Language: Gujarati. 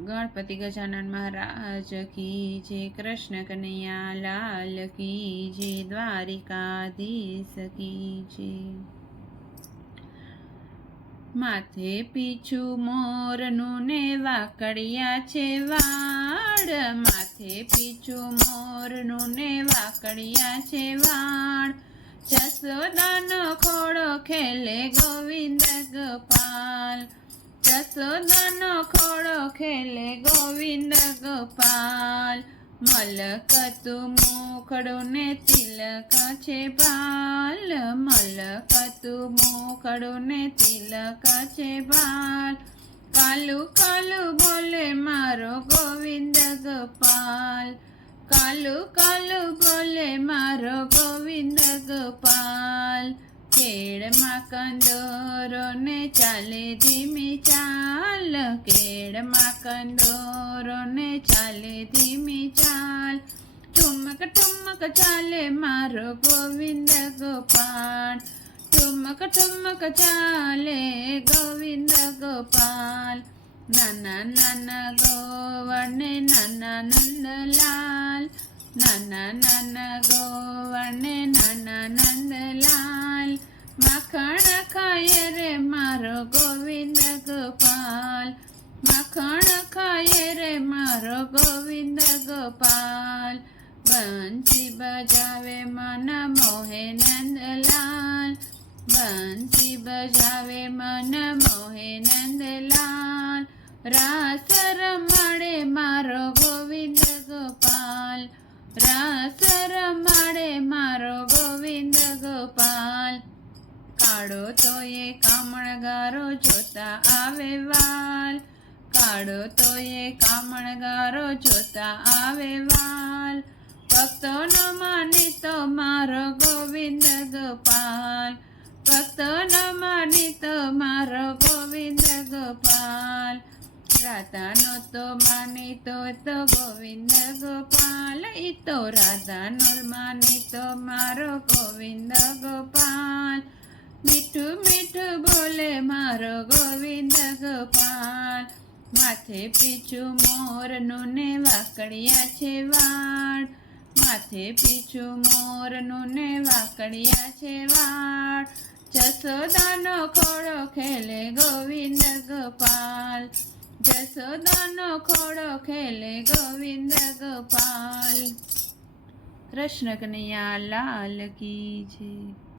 ગણપતિ ગજાનન મહારાજ કી જે કૃષ્ણ કનૈયા લાલ કી જય દ્વારિકાધીશ કી જે. માથે પીછું મોરનું ને વાકડિયા છે વાળ માથે પીછું મોરનું ને વાકડિયા છે વાળ જસોદાનો ખોડો ખેલે ગોવિંદ ગોપાલ. જસોદાનો ખોળો ખેલે ગોવિંદ ગોપાલ. મલકતું મોખડો ને તિલક છે બાલ મલકતું મોખડો ને તિલક છે બાલ કાલુ કાલુ બોલે મારો ગોવિંદ ગોપાલ. કાલુ કાલુ બોલે મારો ગોવિંદ ગોપાલ. કેળમાં કંદોરો ને ચાલે, ધીમી ચાલ. કેળમાં કંદોરો ને ચાલે, ધીમી ચાલ. ઠુમક ઠુમક ચાલે મારો ગોવિંદ ગોપાલ. ઠુમક ઠુમક ચાલે ગોવિંદ ગોપાલ. નાના નાના ગોવર્ણે નાના નંદલાલ નાના નાના ગોવર્ણે મારો ગોવિંદ ગોપાલ બંસી બજાવે મન મોહે નંદલાલ બંસી બજાવે મન મોહે નંદલાલ રાસ રમાડે મારો ગોવિંદ ગોપાલ રાસ રમાડે મારો ગોવિંદ ગોપાલ. કાળો તો એ કામણગારો જોતા આવે વાલ. કાળો તો એ કામણગારો જોતા આવે વાલ. ભક્તોનો માનીતો મારો ગોવિંદ ગોપાલ. ભક્તોનો માનીતો મારો ગોવિંદ ગોપાલ. રાધાનો તો માનીતો તો તો ગોવિંદ ગોપાલ. ઈ તો રાધાનો માનીતો મારો ગોવિંદ ગોપાલ. મીઠું મીઠું બોલે મારો ગોવિંદ ગોપાલ. માથે પીછું મોરનું ને વાકડિયા છે વાળ. માથે પીછું મોરનું ને વાકડિયા છે વાળ. જસોદાનો ખોડો ખેલે ગોવિંદ ગોપાલ. જસોદાનો ખોડો ખેલે ગોવિંદ ગોપાલ. કૃષ્ણ કનૈયા લાલ કી છે